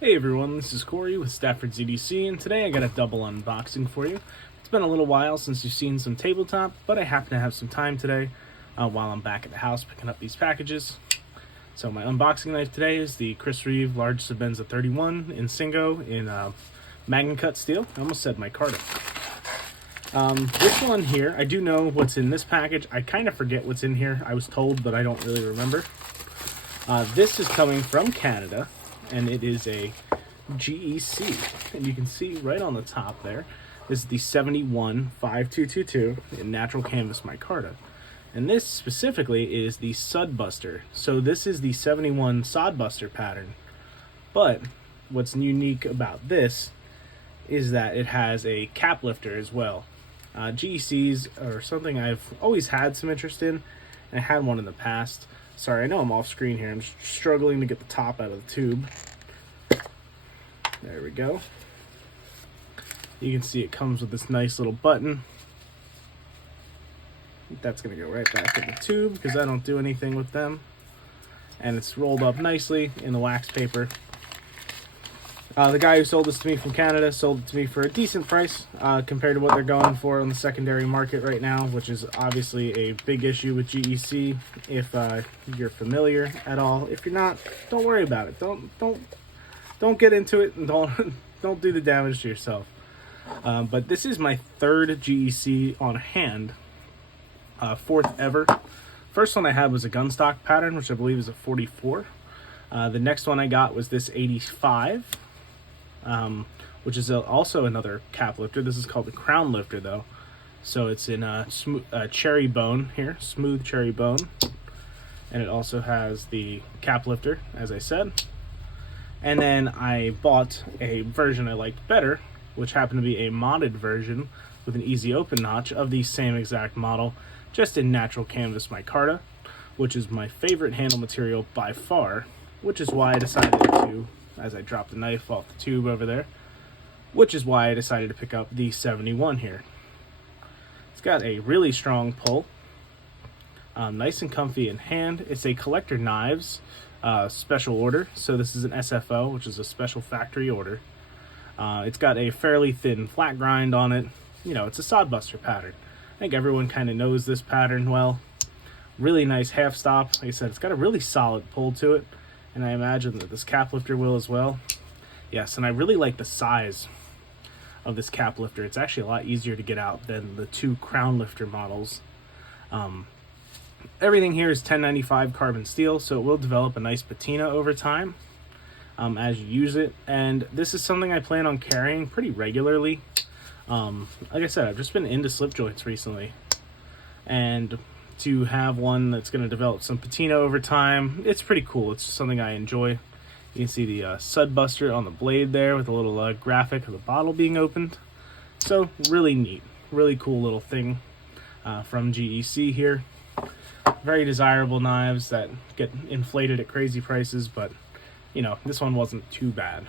Hey everyone, this is Corey with Stafford ZDC, and today I got a double unboxing for you. It's been a little while since you've seen some tabletop, but I happen to have some time today while I'm back at the house picking up these packages. So my unboxing knife today is the Chris Reeve Large Sebenza 31 in Singo in Magna Cut steel. I almost said micarta. This one here, I do know what's in this package. I kind of forget what's in here. I was told, but I don't really remember. This is coming from Canada, and it is a GEC, and you can see right on the top there, this is the 715222 in natural canvas micarta, and this specifically is the Sodbuster. So this is the 71 Sodbuster pattern, but what's unique about this is that it has a cap lifter as well. GECs are something I've always had some interest in, and I had one in the past. Sorry, I know I'm off screen here. I'm struggling to get the top out of the tube. There we go. You can see it comes with this nice little button. That's going to go right back in the tube because I don't do anything with them. And it's rolled up nicely in the wax paper. The guy who sold this to me from Canada sold it to me for a decent price compared to what they're going for on the secondary market right now, which is obviously a big issue with GEC if you're familiar at all. If you're not, don't worry about it. Don't get into it, and don't do the damage to yourself. But this is my third GEC on hand, fourth ever. First one I had was a gunstock pattern, which I believe is a 44. The next one I got was this 85. Which is also another cap lifter. This is called the crown lifter though. So it's in cherry bone here, smooth cherry bone. And it also has the cap lifter, as I said. And then I bought a version I liked better, which happened to be a modded version with an easy open notch of the same exact model, just in natural canvas micarta, which is my favorite handle material by far, which is why I decided to, as I dropped the knife off the tube over there, which is why I decided to pick up the 71 here. It's got a really strong pull, nice and comfy in hand. It's a Collector Knives special order, so this is an SFO, which is a special factory order. It's got a fairly thin flat grind on it. You know, it's a Sodbuster pattern. I think everyone kind of knows this pattern well. Really nice half stop. Like I said, it's got a really solid pull to it, and I imagine that this cap lifter will as well. Yes, and I really like the size of this cap lifter. It's actually a lot easier to get out than the two crown lifter models. Everything here is 1095 carbon steel, so it will develop a nice patina over time as you use it. And this is something I plan on carrying pretty regularly. Like I said, I've just been into slip joints recently, and to have one that's going to develop some patina over time, it's pretty cool. It's something I enjoy. You can see the Sodbuster on the blade there with a little graphic of the bottle being opened. So really neat, really cool little thing from GEC here. Very desirable knives that get inflated at crazy prices, but you know, this one wasn't too bad.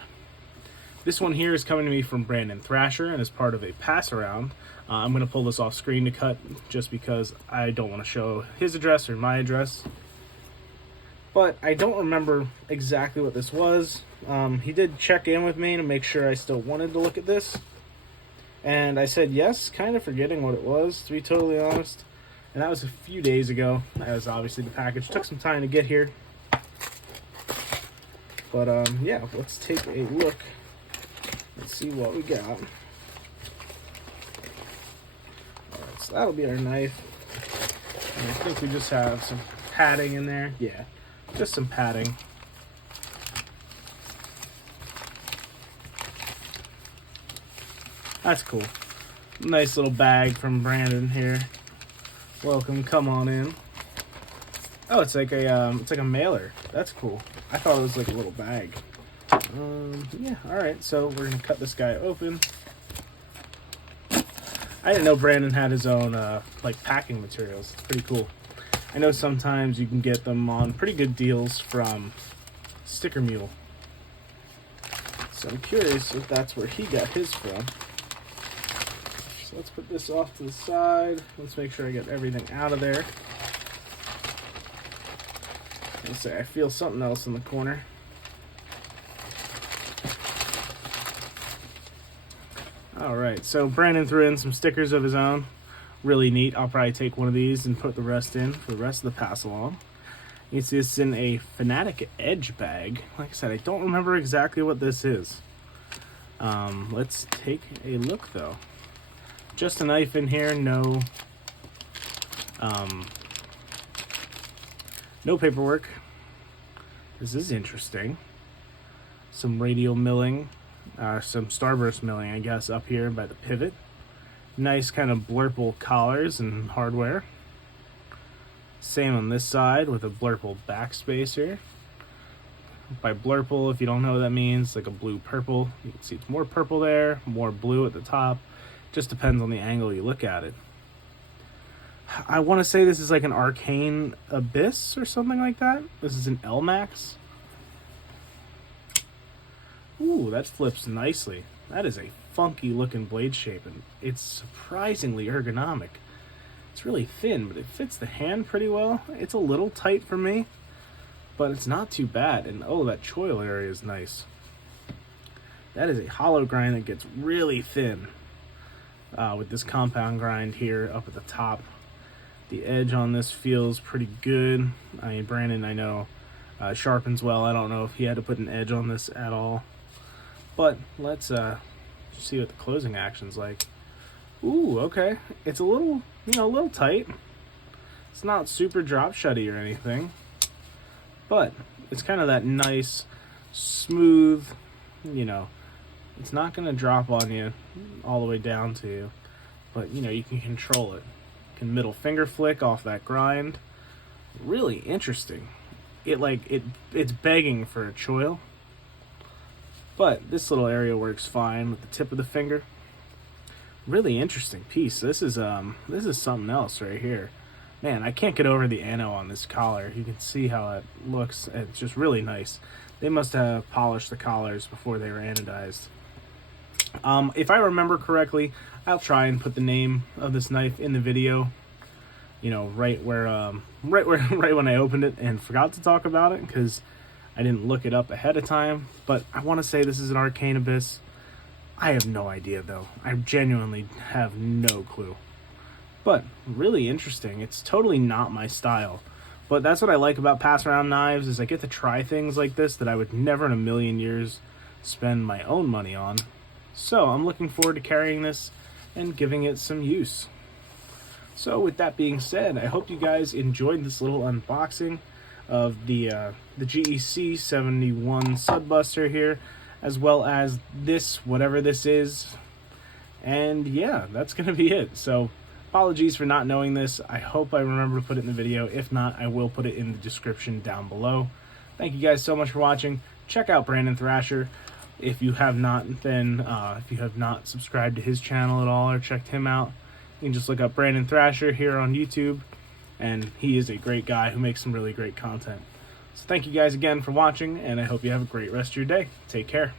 This one here is coming to me from Brandon Thrasher and is part of a pass around. I'm going to pull this off screen to cut just because I don't want to show his address or my address. But I don't remember exactly what this was. He did check in with me to make sure I still wanted to look at this. And I said yes, kind of forgetting what it was, to be totally honest. And that was a few days ago, as obviously the package took some time to get here. But yeah, let's take a look. Let's see what we got. Alright, so that'll be our knife. And I think we just have some padding in there. Yeah, just some padding. That's cool. Nice little bag from Brandon here. Welcome, come on in. Oh, it's like a mailer. That's cool. I thought it was like a little bag. Yeah, alright, so we're gonna cut this guy open. I didn't know Brandon had his own like packing materials. It's pretty cool. I know sometimes you can get them on pretty good deals from Sticker Mule. So I'm curious if that's where he got his from. So let's put this off to the side. Let's make sure I get everything out of there. Let's say I feel something else in the corner. Alright, so Brandon threw in some stickers of his own. Really neat. I'll probably take one of these and put the rest in for the rest of the pass along. You can see this in a Fanatic Edge bag. Like I said, I don't remember exactly what this is. Let's take a look though. Just a knife in here, no paperwork. This is interesting. Some radial milling, some starburst milling, I guess, up here by the pivot. Nice kind of blurple collars and hardware. Same on this side with a blurple backspacer. By blurple, if you don't know what that means, like a blue-purple. You can see it's more purple there, more blue at the top. Just depends on the angle you look at it. I want to say this is like an Arcane Abyss or something like that. This is an L-Max. Ooh, that flips nicely. That is a funky looking blade shape, and it's surprisingly ergonomic. It's really thin, but it fits the hand pretty well. It's a little tight for me, but it's not too bad. And oh, that choil area is nice. That is a hollow grind that gets really thin with this compound grind here up at the top. The edge on this feels pretty good. I mean, Brandon, I know, sharpens well. I don't know if he had to put an edge on this at all. But let's see what the closing action's like. Ooh, okay. It's a little, a little tight. It's not super drop shutty or anything. But it's kind of that nice, smooth, it's not going to drop on you all the way down to you. But, you can control it. You can middle finger flick off that grind. Really interesting. It's begging for a choil. But this little area works fine with the tip of the finger. Really interesting piece. This is something else right here. Man, I can't get over the ano on this collar. You can see how it looks. It's just really nice. They must have polished the collars before they were anodized. If I remember correctly, I'll try and put the name of this knife in the video. Right when I opened it and forgot to talk about it because I didn't look it up ahead of time. But I want to say this is an Arcane Abyss. I have no idea though. I genuinely have no clue. But really interesting. It's totally not my style. But that's what I like about pass around knives is I get to try things like this that I would never in a million years spend my own money on. So I'm looking forward to carrying this and giving it some use. So with that being said, I hope you guys enjoyed this little unboxing of the GEC 71 Sudbuster here, as well as this, whatever this is. And yeah, that's going to be it. So apologies for not knowing this. I hope I remember to put it in the video. If not, I will put it in the description down below. Thank you guys so much for watching. Check out Brandon Thrasher. If you have not, if you have not subscribed to his channel at all or checked him out, you can just look up Brandon Thrasher here on YouTube. And he is a great guy who makes some really great content. So thank you guys again for watching, and I hope you have a great rest of your day. Take care.